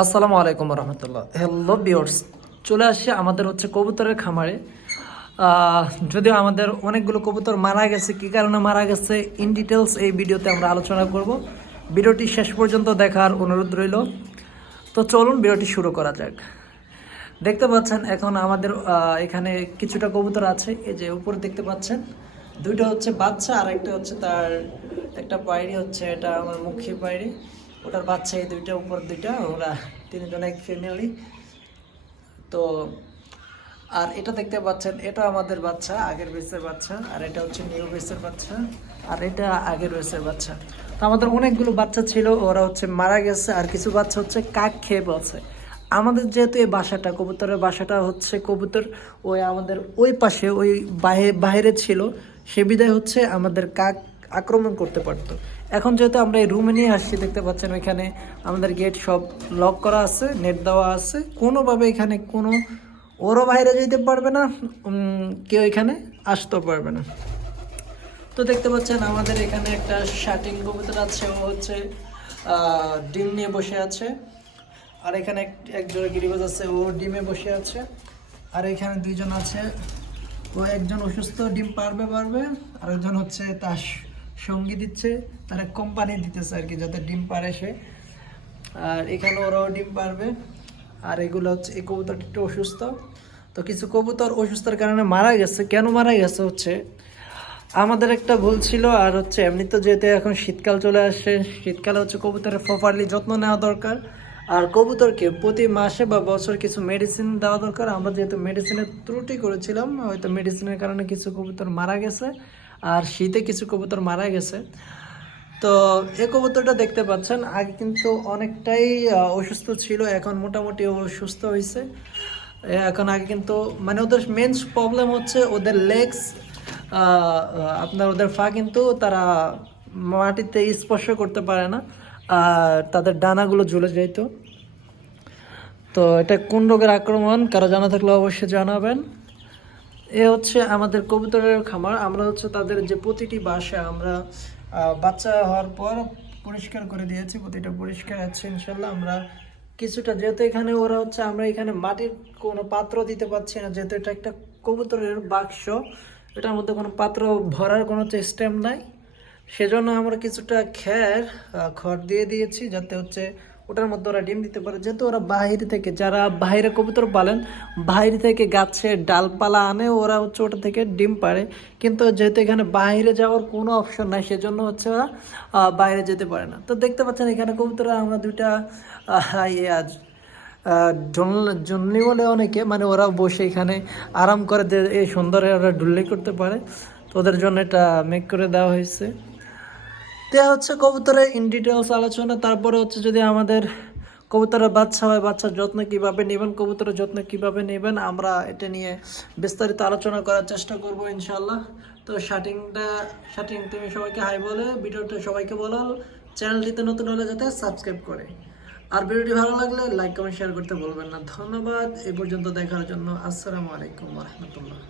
আসসালামু আলাইকুম রহমতুল্লাহ। Hello viewers, চলে আসছে আমাদের হচ্ছে কবুতরের খামারে। যদিও আমাদের অনেকগুলো কবুতর মারা গেছে, কী কারণে মারা গেছে ইন ডিটেলস এই ভিডিওতে আমরা আলোচনা করব। ভিডিওটি শেষ পর্যন্ত দেখার অনুরোধ রইল। তো চলুন ভিডিওটি শুরু করা যাক। দেখতে পাচ্ছেন এখন আমাদের এখানে কিছুটা কবুতর আছে। এই যে উপরে দেখতে পাচ্ছেন দুইটা হচ্ছে বাচ্চা, আর একটা হচ্ছে তার একটা পায়রি হচ্ছে, এটা আমার মুখী পায়রি, ওটার বাচ্চা। এই দুইটা উপর দুইটা, ওরা তিনজন এক ফ্যামিলি। তো আর এটা দেখতে পাচ্ছেন, এটা আমাদের বাচ্চা, আগের বেসের বাচ্চা, আর এটা হচ্ছে নিউ বেসের বাচ্চা, আর এটা আগের বেসের বাচ্চা। তো আমাদের অনেকগুলো বাচ্চা ছিল, ওরা হচ্ছে মারা গেছে, আর কিছু বাচ্চা হচ্ছে কাক খেয়ে বলছে। আমাদের যেহেতু এই বাসাটা, কবুতরের বাসাটা হচ্ছে কবুতর ওই আমাদের ওই পাশে ওই বাইরে ছিল, সে বিধায় হচ্ছে আমাদের কাক আক্রমণ করতে পারতো। এখন যেহেতু আমরা এই রুমে নিয়ে আসছি, দেখতে পাচ্ছেন ওইখানে আমাদের গেট সব লক করা আছে, নেট দেওয়া আছে, কোনোভাবে এখানে কোনো ওরও বাইরে যেতে পারবে না, কেউ এখানে আসতেও পারবে না। তো দেখতে পাচ্ছেন আমাদের এখানে একটা শাটিন কবুতর আছে, ও হচ্ছে ডিম নিয়ে বসে আছে। আর এখানে এক জোড়া গিরিবাজ আছে, ও ডিমে বসে আছে। আর এখানে দুইজন আছে, ও একজন অসুস্থ, ডিম পারবে, আর একজন হচ্ছে তার সঙ্গী দিচ্ছে, তারা কোম্পানি দিতেছে আর কি, যাতে ডিম পারে সে। আর এখানে ওরাও ডিম পারবে। আর এগুলো হচ্ছে, এই কবুতরটা একটু অসুস্থ। তো কিছু কবুতর অসুস্থতার কারণে মারা গেছে। কেন মারা গেছে হচ্ছে আমাদের একটা ভুল ছিল, আর হচ্ছে এমনি তো যেহেতু এখন শীতকাল চলে আসছে, শীতকালে হচ্ছে কবুতরের প্রপারলি যত্ন নেওয়া দরকার। আর কবুতরকে প্রতি মাসে বা বছর কিছু মেডিসিন দেওয়া দরকার। আমরা যেহেতু মেডিসিনের ত্রুটি করেছিলাম, হয়তো মেডিসিনের কারণে কিছু কবুতর মারা গেছে, আর শীতে কিছু কবুতর মারা গেছে। তো এই কবুতরটা দেখতে পাচ্ছেন আগে কিন্তু অনেকটাই অসুস্থ ছিল, এখন মোটামুটি ও সুস্থ হয়েছে। এখন আগে কিন্তু মানে ওদের মেন প্রবলেম হচ্ছে ওদের লেগস, আপনার ওদের পা কিন্তু তারা মাটিতে স্পর্শ করতে পারে না, আর তাদের ডানাগুলো ঝুলে যেত। তো এটা কোন রোগের আক্রমণ, কারো জানা থাকলে অবশ্যই জানাবেন। এ হচ্ছে আমাদের কবুতরের খামার। আমরা হচ্ছে তাদের যে প্রতিটি বাসা আমরা বাচ্চা হওয়ার পর পরিষ্কার করে দিয়েছি, প্রতিটা পরিষ্কার আছে ইনশাল্লাহ। আমরা কিছুটা, যেহেতু এখানে ওরা হচ্ছে, আমরা এখানে মাটির কোনো পাত্র দিতে পারছি না, যেহেতু এটা একটা কবুতরের বাক্স, এটার মধ্যে কোনো পাত্র ভরার কোনো সিস্টেম নাই। সেজন্য আমরা কিছুটা খড় দিয়ে দিয়েছি, যাতে হচ্ছে ওটার মধ্যে ওরা ডিম দিতে পারে। যেহেতু ওরা বাইরে থেকে, যারা বাইরে কবুতর পালেন, বাইরে থেকে গাছের ডালপালা আনে, ওরা হচ্ছে ওটা থেকে ডিম পারে। কিন্তু যেহেতু এখানে বাইরে যাওয়ার কোনো অপশন নাই, সেজন্য হচ্ছে ওরা বাইরে যেতে পারে না। তো দেখতে পাচ্ছেন এখানে কবুতর আমরা দুইটা জন্যই বলে অনেকে, মানে ওরা বসে এখানে আরাম করে, যে এই সুন্দরে ওরা ডুল্লি করতে পারে, তো ওদের জন্য এটা মেক করে দেওয়া হয়েছে। তো হচ্ছে কবুতরের ইন ডিটেলস আলোচনা। তারপরে হচ্ছে যদি আমাদের কবুতরের বাচ্চা হয়, বাচ্চার যত্ন কীভাবে নেবেন, কবুতরের যত্ন কীভাবে নেবেন, আমরা এটা নিয়ে বিস্তারিত আলোচনা করার চেষ্টা করব ইনশাল্লাহ। তো শাটিং তুমি সবাইকে হাই বলে, ভিডিওটা সবাইকে বলো, চ্যানেলটিতে নতুন হলে যাতে সাবস্ক্রাইব করে। আর ভিডিওটি ভালো লাগলে লাইক কমেন্ট শেয়ার করতে বলবেন না। ধন্যবাদ এই পর্যন্ত দেখার জন্য। আসসালামু আলাইকুম রহমতুল্লাহ।